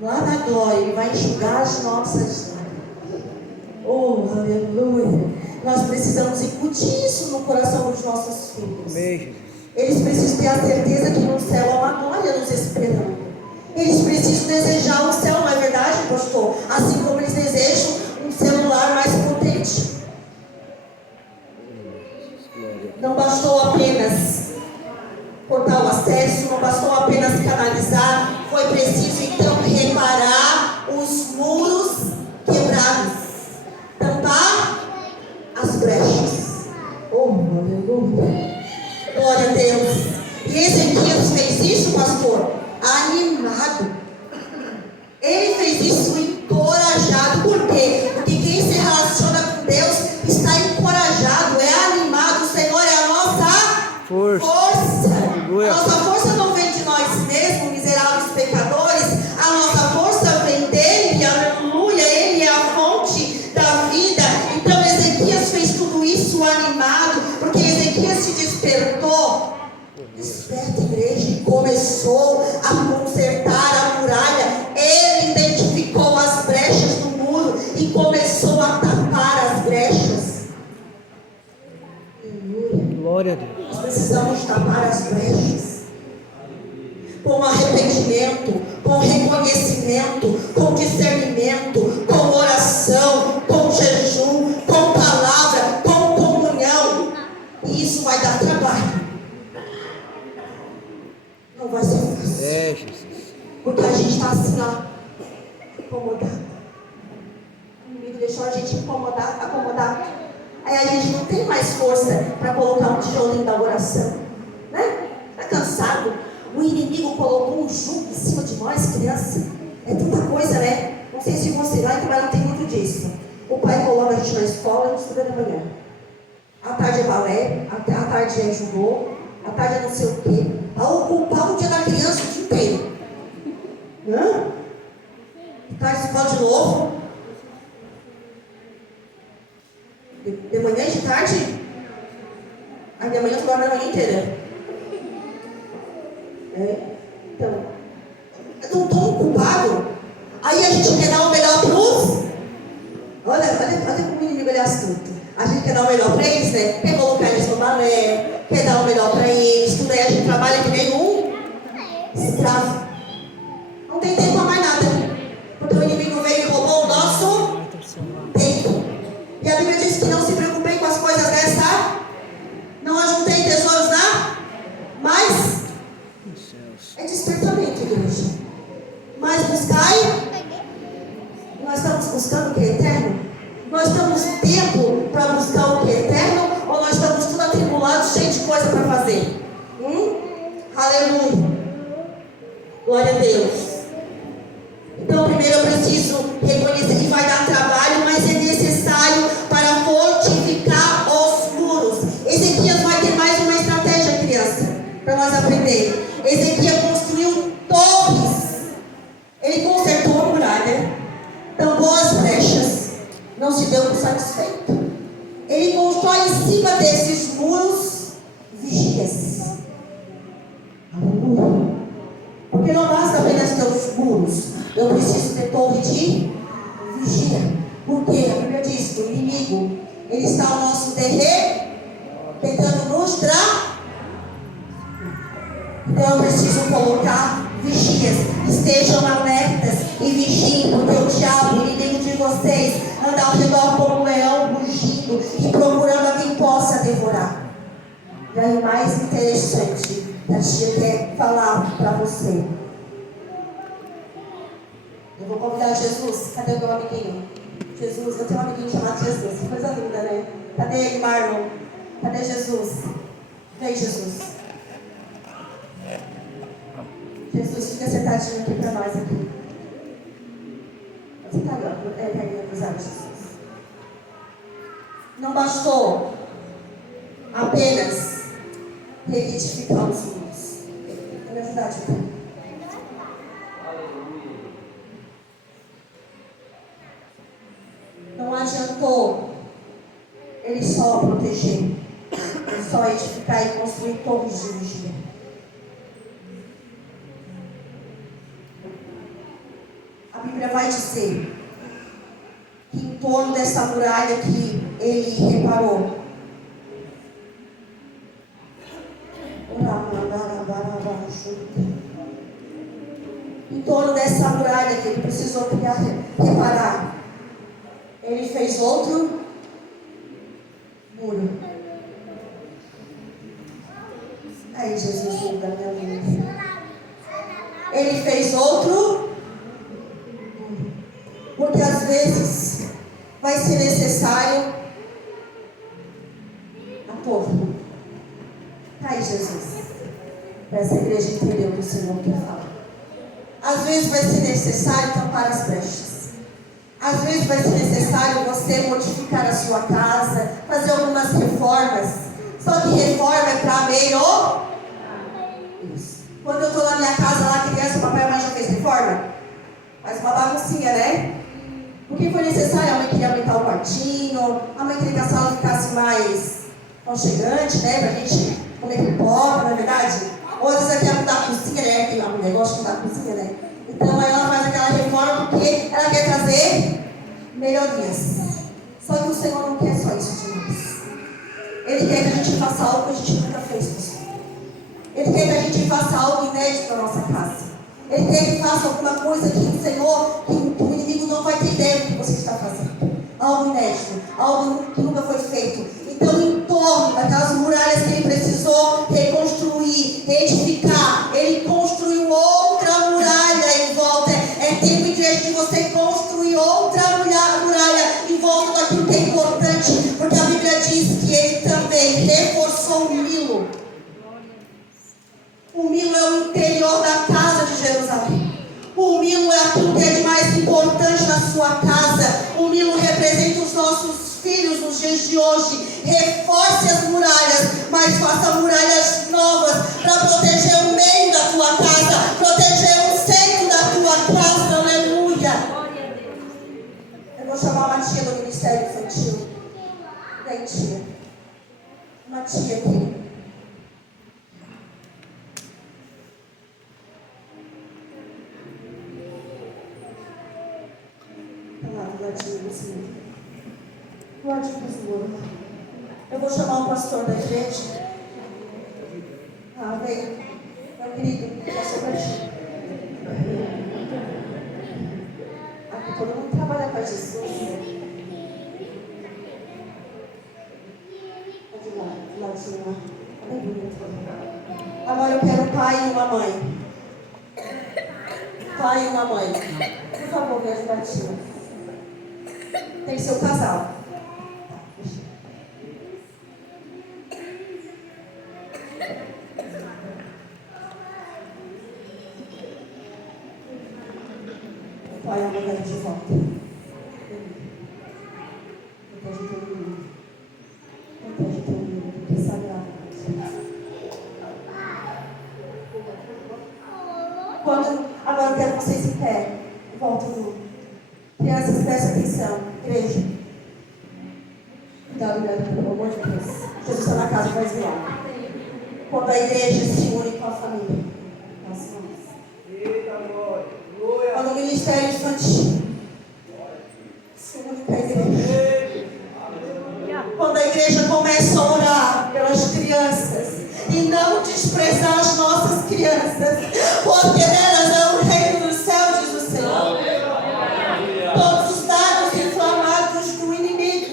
Lá na glória, Ele vai enxugar as nossas lágrimas. Oh, aleluia. Nós precisamos incutir isso no coração dos nossos filhos. Amém, Jesus. Eles precisam ter a certeza que no céu há uma glória nos esperando. Eles precisam desejar o céu, não é verdade, pastor? Assim como eles desejam um celular mais potente. Não bastou apenas cortar o acesso, não bastou apenas canalizar, foi preciso então reparar os muros quebrados, tampar as brechas. Oh, aleluia! Glória a Deus. E Ezequias fez isso, pastor, animado. Ele fez isso encorajado. Por quê? Porque quem se relaciona com Deus está encorajado, é animado. O Senhor é a nossa força. A nossa força não vem de nós mesmos, miseráveis pecadores. A nossa força vem dele, aleluia. Ele é a fonte da vida. Então Ezequias fez tudo isso animado, porque Ezequias se despertou. Desperta, igreja, e começou a consertar a muralha. Ele identificou as brechas do muro e começou a tapar as brechas. Glória a Deus. Nós precisamos tapar as brechas com arrependimento, com reconhecimento, com discernimento, com oração, com jejum, com palavra, com comunhão. E isso vai dar trabalho. Não vai ser fácil. É, Jesus. Porque a gente está assim, ó, incomodado. O inimigo deixou a gente acomodado. Aí a gente não tem mais força para colocar um tijolinho da oração, né? Está cansado? O inimigo colocou um jugo em cima de nós, criança. É tanta coisa, né? Não sei se você vai, mas não tem muito disso. O pai coloca a gente na escola, no estudo da manhã. À tarde é balé, à tarde é judô, à tarde é não sei o quê. A ocupar o dia da criança o dia inteiro. Tá escola de novo. De manhã e de tarde? A minha manhã ficou a manhã inteira. Então, é tão ocupado. Aí a gente quer dar o melhor para os. Olha como o inimigo é astuto. A gente quer dar o melhor para eles, né? Quer colocar eles no balé, quer dar o melhor para eles. Tudo aí a gente trabalha que nem um escravo. Não tem tempo para mais nada. Porque o inimigo veio e roubou o nosso tempo. E a Bíblia diz que não se preocupem com as coisas dessa. Não ajuntei tesouros na. Mas é despertamento, igreja. Mas buscai. Nós estamos buscando o que é eterno? Nós estamos tempo para buscar o que é eterno? Ou nós estamos tudo atribulados, cheio de coisa para fazer? Aleluia. Glória a Deus. Então primeiro eu preciso reconhecer que vai dar trabalho, mas é necessário para fortificar os muros. Ezequias vai ter mais uma estratégia, criança, para nós aprender. Ezequias construiu torres. Ele consertou a muralha, tampou as brechas, não se deu por satisfeito. Ele constrói em cima desses muros vigias. Aleluia. Porque não basta apenas ter os muros, eu preciso ter torre de vigia. Porque a Bíblia diz que o inimigo, ele está ao nosso terreno, tentando nos dar. Então eu preciso colocar vigias. Estejam alertas e vigiem, porque o diabo, o inimigo de vocês, anda ao redor como um leão rugindo e procurando a quem possa devorar. E aí o mais interessante, a tia quer falar para você. Eu vou convidar Jesus. Cadê o meu amiguinho? Jesus, eu tenho um amiguinho chamado Jesus. Que coisa linda, né? Cadê ele, Marlon? Cadê Jesus? Vem, Jesus. Jesus, fica sentadinho aqui para nós aqui. Você está ali, perninha cruzada, Jesus. Não bastou apenas reedificar os muros. É verdade, pai. Não adiantou Ele só proteger. Ele só edificar e construir torres de vigia. A Bíblia vai dizer que em torno dessa muralha que ele reparou, em torno dessa muralha que ele precisou reparar, ele fez outro muro. Aí Jesus muda a minha vida. Ele fez outro muro. Porque às vezes vai ser necessário a torre. Aí Jesus, para essa igreja entender o que o Senhor quer falar. Às vezes vai ser necessário tampar as brechas. Às vezes vai ser necessário você modificar a sua casa, fazer algumas reformas. Só que reforma é para melhor. Isso. Quando eu estou na minha casa lá, criança, o papai e a mãe já fez reforma? Faz uma baguncinha, né? Porque foi necessário, a mãe queria aumentar o quartinho, a mãe queria que a sala ficasse mais aconchegante, né? Pra gente comer pipoca, não é verdade? Ou às vezes ela quer mudar a cozinha, né? Tem um negócio de mudar a cozinha, né? Então aí ela faz aquela reforma porque ela quer trazer melhorias. Só que o Senhor não quer só isso de nós. Ele quer que a gente faça algo que a gente nunca fez, pessoal. Ele quer que a gente faça algo inédito na nossa casa. Ele quer que faça alguma coisa que o Senhor, que o inimigo não vai ter ideia do que você está fazendo. Algo inédito, algo que nunca foi feito. Então, em torno daquelas muralhas que ele precisou reconstruir, reedificar, ele construiu outra muralha em volta. É tempo, igreja, de você construir outra muralha em volta daquilo que é importante. Porque a Bíblia diz que ele também reforçou o Milo. O Milo é o interior da casa de Jerusalém. O Milo é aquilo que é de mais importante na sua casa. O Milo representa os nossos filhos nos dias de hoje. Reforce as muralhas, mas faça muralhas novas para proteger o meio da tua casa, proteger o centro da tua casa. Aleluia. Eu vou chamar uma tia do Ministério Infantil. Vem, tia. Uma tia aqui. Guarde do Senhor. Eu vou chamar o pastor da igreja. Vem. Meu querido, pastor para ti. Aqui todo mundo trabalha para Jesus. Pode ir lá, do ladinho lá. Aleluia. Agora eu quero um pai e uma mãe. Pai e uma mãe. Por favor, me ajuda, tia. Tem que ser o casal. O pai é uma mulher de volta. Protege teu menino. Protege teu menino, porque é sagrado. Agora eu quero vocês em pé. Volta no mundo. Crianças, prestem atenção. Igreja. Cuidado, pelo amor de Deus. Jesus está na casa, faz milagre. Quando a igreja se une com a família. Quando o ministério infantil se une com a igreja. Quando a igreja começa a orar pelas crianças e não desprezar as nossas crianças, porque nelas é o reino dos céus, diz o Senhor. Todos os dados inflamados do inimigo.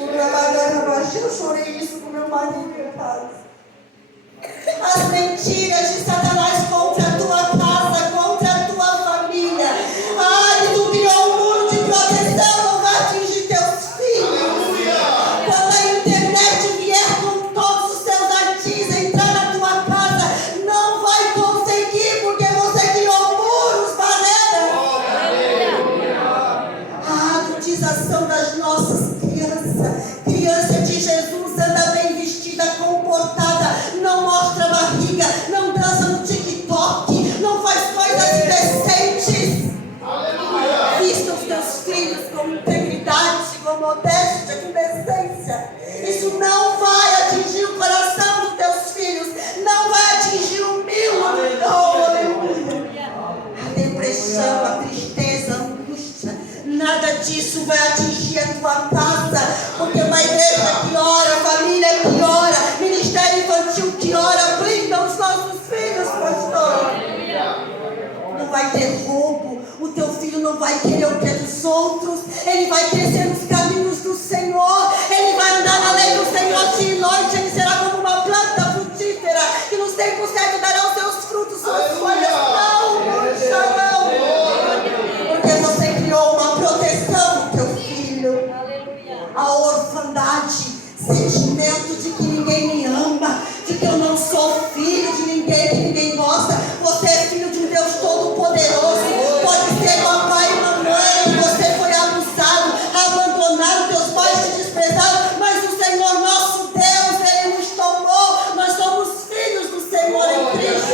Eu chorei isso com meu marido, meu pai. As mentiras de Satanás contra a tua casa, contra a tua família. Ai, tu criou um muro de proteção, não vai atingir teus filhos. Quando a internet vier com todos os seus artistas entrar na tua casa, não vai conseguir, porque você criou muros, barreiras. A adultização das nossas crianças. Criança de Jesus anda bem vestida, comportada. vai atingir a tua casa, porque uma igreja que ora, família que ora, ministério infantil que ora, blinda os nossos filhos, pastor. Não vai ter roubo, o teu filho não vai querer o que é dos outros, ele vai crescer nos caminhos do Senhor, ele vai andar na lei do Senhor dia e noite, ele será como uma planta frutífera, que nos tempos certos dará os seus frutos, suas folhas não murcharão, porque você criou uma proteção no teu filho. A orfandade, sentimento de que ninguém me ama, de que eu não sou filho de ninguém, que ninguém gosta. Você é filho de um Deus todo-poderoso. Pode ser papai e mamãe, você foi abusado, abandonaram, teus pais te desprezaram, mas o Senhor nosso Deus, Ele nos tomou. Nós somos filhos do Senhor em Cristo.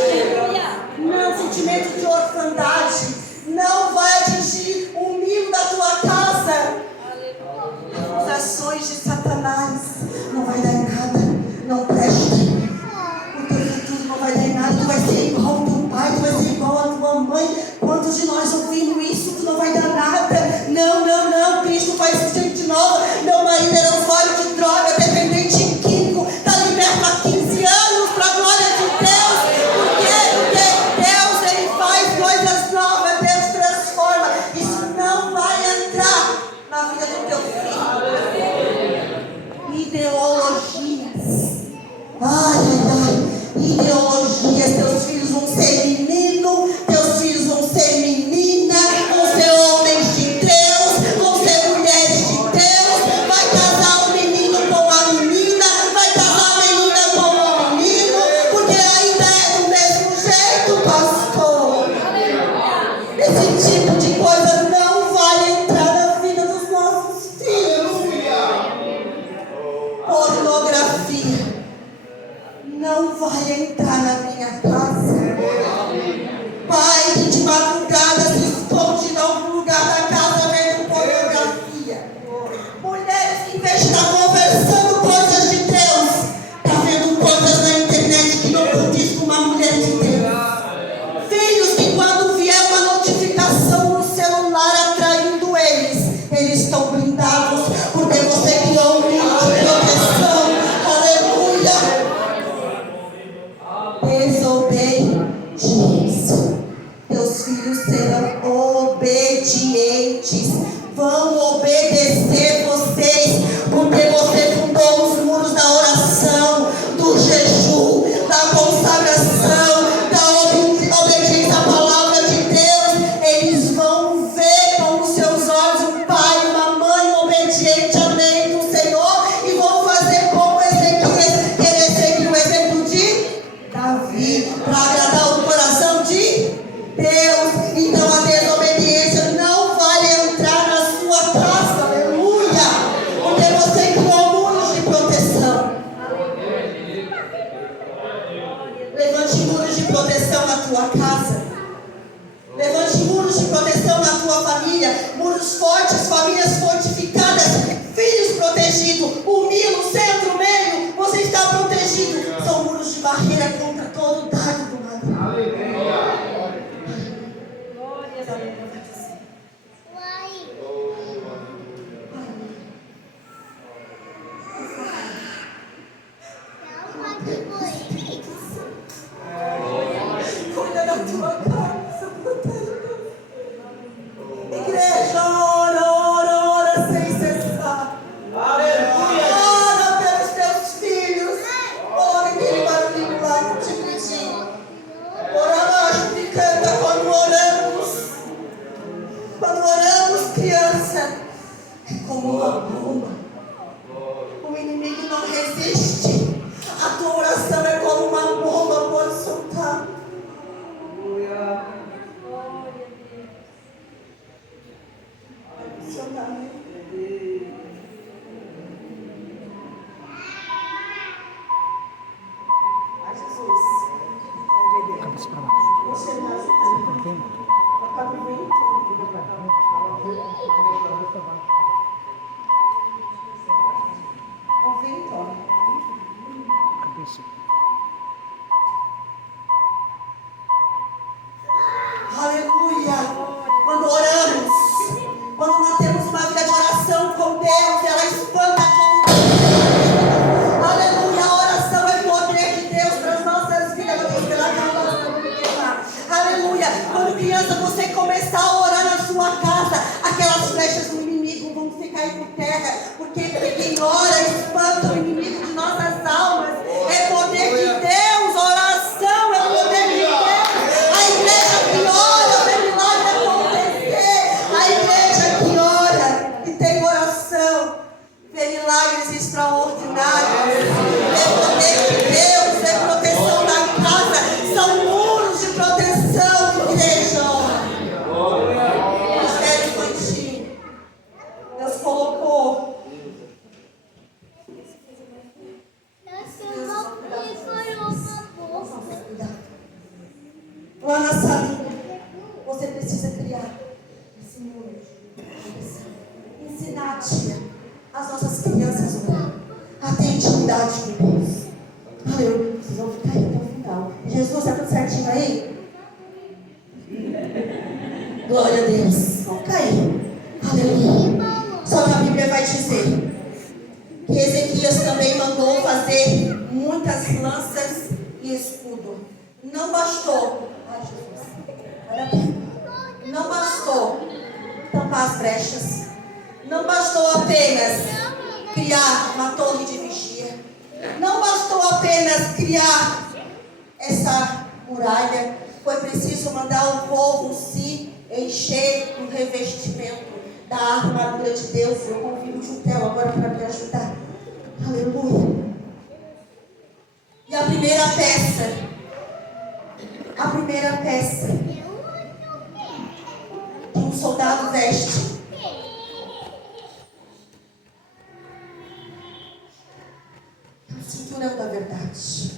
Não, sentimento de orfandade não vai atingir o mimo da tua casa. As ações de Satanás não vai dar em nada, não presta. O teu futuro não vai dar em nada, tu vai ser igual ao teu pai, tu vai ser igual à tua mãe. Quantos de nós ouvindo isso, tu não vai dar nada? Não, não, não, Cristo faz gente nova. Meu marido era usuário de droga, dependente químico, está liberto há 15 anos, para a glória de Deus. Por quê? Porque Deus, Ele faz coisas novas, Deus transforma. Isso não vai entrar na vida do teu filho. Ideologias. Ai, ai, ai. Ideologias. Teus filhos vão ser menino, teus filhos vão ser menina, vão ser homens de Deus, vão ser mulheres de Deus. Vai casar o menino com a menina, vai casar a menina com o menino, porque ainda é do mesmo jeito, pastor. Esse tipo de coisa não vai entrar na vida dos nossos filhos. Pornografia não vai entrar na minha casa. Pai que de madrugada se esconde em algum lugar da casa vendo pornografia. Mulheres que em vez de estar conversando coisas de Deus, está vendo coisas na internet que não condiz com uma mulher de Deus. Filhos que quando vier uma notificação no celular atraindo eles estão blindados, porque você criou um nível de proteção. Aleluia. Desobediência. Teus filhos serão obedientes, vão obedecer vocês, porque você fundou os muros da oração, do jejum, da consagração, da obediência à palavra de Deus. Eles vão ver com os seus olhos um pai e uma mãe obediente à lei do Senhor e vão fazer como Ezequias, querer seguir o exemplo de Davi, para agradar o coração de Deus. Então a desobediência não vai entrar na sua casa, aleluia, porque você criou muros de proteção. Levante muros de proteção na tua casa, levante muros de proteção na tua família, muros fortes, famílias fortificadas, filhos protegidos, o milo, o centro, o meio, você está protegido. São muros de barreira contra todo dardo do maligno. Cuida da tua casa, proteja. Igreja, ora, ora, ora sem cessar. Aleluia. Ora pelos teus filhos. Ora aquele barulhinho lá que te pedi. Ora lá, que canta quando oramos. Quando oramos, criança, é como uma bomba. O inimigo não resiste. A tua oração é como uma bomba, pode soltar. Ai, Jesus. Cabeça para baixo. Você nasce. Para o vento. O vento. Cabeça. Aleluia. Quando oramos, quando nós temos uma vida de oração Glória a Deus. Vamos cair. Aleluia. Só que a Bíblia vai dizer que Ezequias também mandou fazer muitas lanças e escudo. Não bastou. Ai, Jesus. Olha aqui. Não bastou tampar as brechas. Não bastou apenas criar uma torre de vigia. Não bastou apenas criar essa muralha. Foi preciso mandar o povo se encher do revestimento da armadura de Deus. Eu convido o Jutel agora para me ajudar. Aleluia. E a primeira peça que um soldado veste é o cinturão da verdade.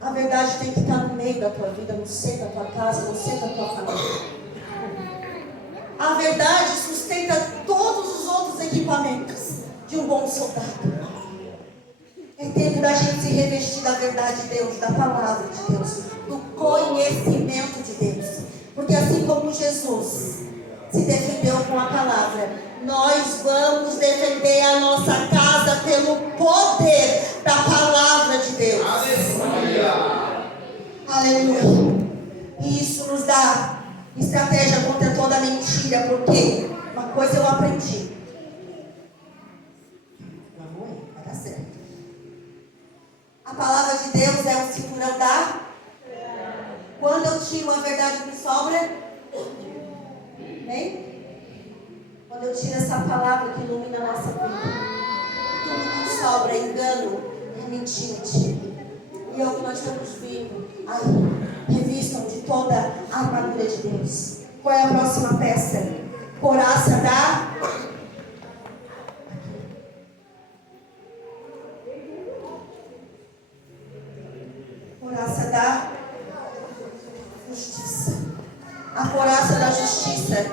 A verdade tem que estar no meio da tua vida, no centro da tua casa, no centro da tua família. A verdade sustenta todos os outros equipamentos de um bom soldado. É tempo da gente se revestir da verdade de Deus, da palavra de Deus, do conhecimento de Deus. Porque assim como Jesus se defendeu com a palavra, nós vamos defender a nossa casa pelo poder da palavra de Deus. Aleluia. E isso nos dá estratégia contra toda mentira, porque uma coisa eu aprendi. Vai dar certo. A palavra de Deus é o cinturão da... Quando eu tiro a verdade me sobra? Bem? Quando eu tiro essa palavra que ilumina a nossa vida, tudo que sobra é engano, é mentira. E é o que nós estamos vendo aí. Revistam de toda a armadura de Deus. Qual é a próxima peça? Couraça da... Couraça da justiça. A couraça da justiça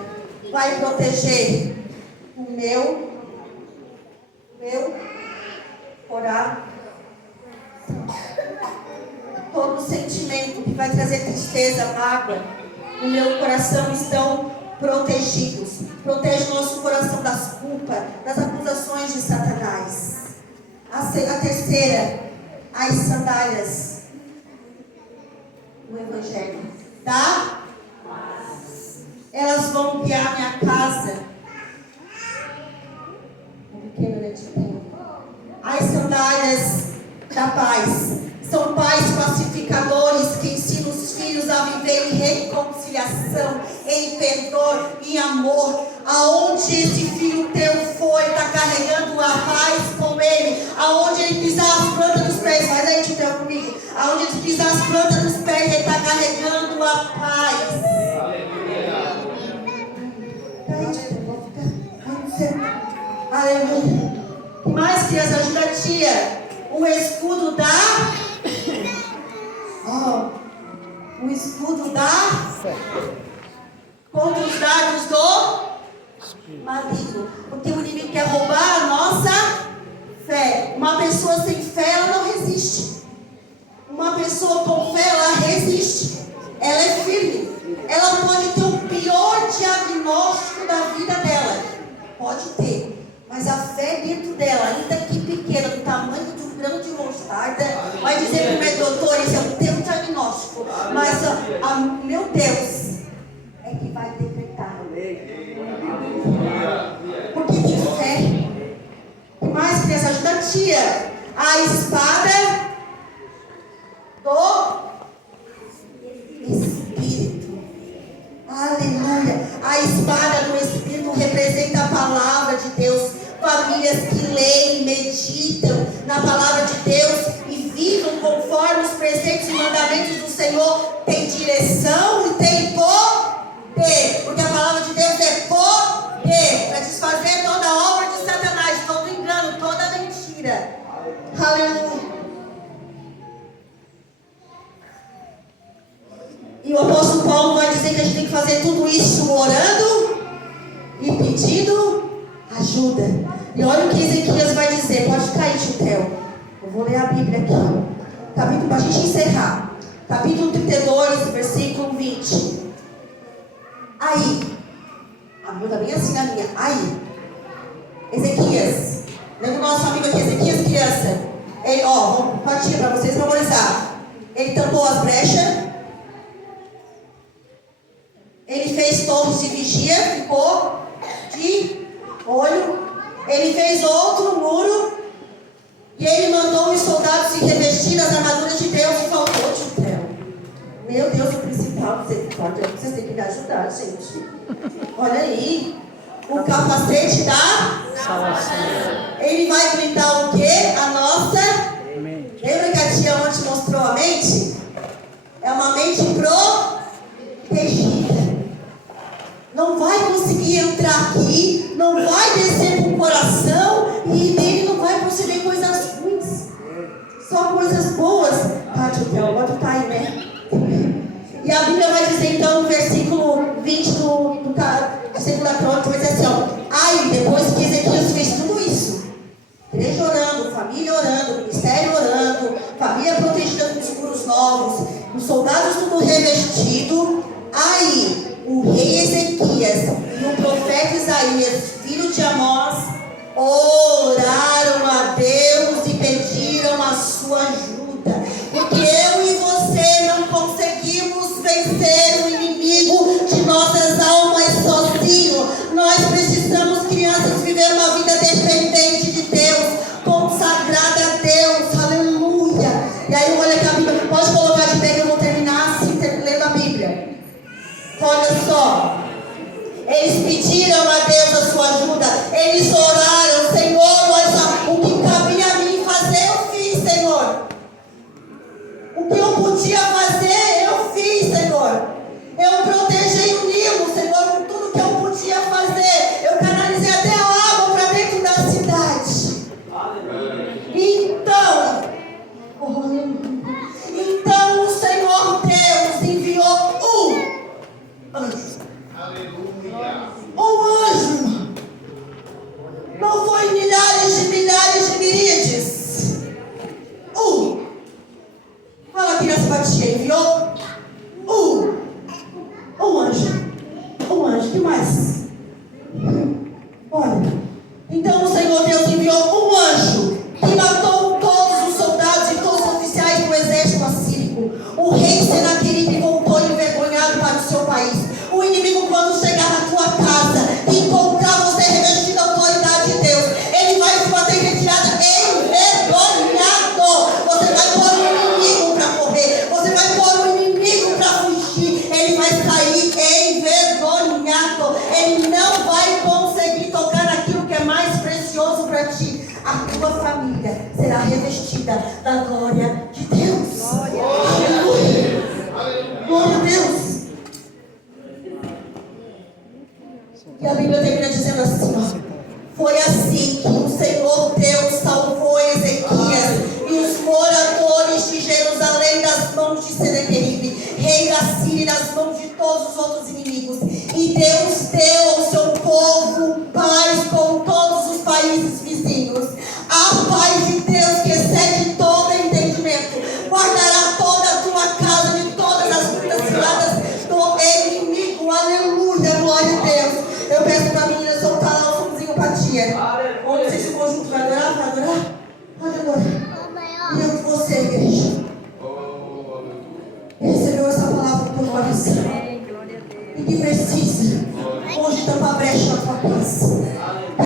vai proteger o meu coração. Todo sentimento que vai trazer tristeza, mágoa no meu coração estão protegidos. Protege o nosso coração das culpas, das acusações de Satanás. A terceira, as sandálias do Evangelho. Tá? Elas vão guiar minha casa. As sandálias da paz. São pais pacificadores que ensinam os filhos a viver em reconciliação, em perdão, em amor. Aonde esse filho teu foi, está carregando a paz com ele. Aonde ele pisar as plantas dos pés, faz aí, tio, comigo. Aonde ele pisar as plantas dos pés, ele está carregando a paz. Aleluia. O que mais, criança? Ajuda a tia. O escudo da... o escudo da... contra os dardos do maligno. Porque o inimigo quer roubar a nossa fé. Uma pessoa sem fé, ela não resiste. Uma pessoa com fé, ela resiste. Ela é firme. Ela pode ter o pior diagnóstico da vida dela. Pode ter. Mas a fé dentro dela, ainda que pequena, do tamanho de um grão de mostarda, vai dizer para o meu doutor, esse é o teu diagnóstico. Mas meu Deus é que vai decretar. Porque tem fé. O que mais, criança? Ajuda a tia. A espada do Espírito. Aleluia. A espada do Espírito representa a palavra de Deus. Famílias que leem, meditam na palavra de Deus e vivam conforme os preceitos e mandamentos do Senhor, tem direção e tem poder. Porque a palavra de Deus é poder para desfazer toda a obra de Satanás, todo engano, toda mentira. Aleluia. E o apóstolo Paulo vai dizer que a gente tem que fazer tudo isso orando e pedindo ajuda. E olha o que Ezequias vai dizer. Pode cair, Jutel. Eu vou ler a Bíblia aqui. Capítulo, para a gente encerrar. Capítulo 32, versículo 20. Aí. A Bíblia tá bem assim na minha. Aí. Ezequias. Lembra o nosso amigo aqui, Ezequias, criança? Ele, vou partir para vocês memorizar. Ele tampou as brechas. Ele fez torres de vigia, ficou de olho. Ele fez outro muro. E ele mandou os soldados se revestir das armaduras de Deus e faltou de Theo. Meu Deus, o principal, vocês têm que me ajudar, gente. Olha aí. O capacete da Salvação. Ele vai blindar o quê? A nossa. Amém. Lembra que a tia ontem mostrou a mente? É uma mente protegida. Não vai conseguir entrar aqui, não vai descer para o coração e nele não vai proceder coisas ruins. Só coisas boas. Tati, o Theo, tá aí, né? E a Bíblia vai dizer então no versículo 20 do 2 Crônicas, vai dizer assim, aí depois que Ezequias fez tudo isso, igreja orando, família orando, ministério orando, família protegida com os muros novos, os soldados tudo revestido, aí o rei Ezequias e o profeta Isaías, filho de Amós, oraram a Deus e pediram a sua ajuda, porque eu e você não conseguimos vencer o inimigo de nossas almas sozinho. Nós precisamos, crianças, viver uma vida dependente de Deus, consagrada a Deus, aleluia. E aí olha que a Bíblia, pode colocar de pé que eu vou terminar assim, lendo a Bíblia. Olha só, eles pediram a Deus a sua ajuda, eles oraram, Senhor, olha só, o que cabia a mim fazer, eu fiz, Senhor. O que eu podia fazer, eu fiz, Senhor. Eu protegei o Nilo, Senhor, com tudo que eu podia fazer. Eu canalizei até a água para dentro da cidade. Então o Senhor Deus enviou um anjo. Um anjo. Não foi milhares de miríades. Fala, criança batia, enviou um anjo. Um anjo, que mais? Olha, então o Senhor Deus enviou um anjo que matou todos os soldados e todos os oficiais do exército assírico. O rei Senaqueribe voltou envergonhado para o seu país. O inimigo, quando chegar na tua casa e encontrar você revestido da autoridade de Deus, ele vai te bater em retirada envergonhado. Você vai pôr o inimigo para correr, você vai pôr o inimigo para fugir, ele vai cair envergonhado, ele não vai conseguir tocar naquilo que é mais precioso para ti. A tua família será revestida da glória de Deus. Aleluia. Glória a Deus. E a Bíblia termina dizendo assim, foi assim que o Senhor Deus salvou Ezequias e os moradores de Jerusalém das mãos de Senaqueribe, rei da Síria, e das mãos de todos os outros inimigos. E Deus deu ao seu povo paz com todos os países vizinhos. A paz de Deus, que excede todo entendimento, guardará toda a tua casa de todas as lutas ciladas do inimigo. Aleluia, glória a Deus. Eu peço para a menina soltar lá o somzinho para a tia. Onde vocês se conjuntam? Vai adorar? Vai adorar? Pode adorar. E eu com você, igreja. Recebeu essa palavra no teu coração. E que precisa hoje tampar a brecha na tua casa.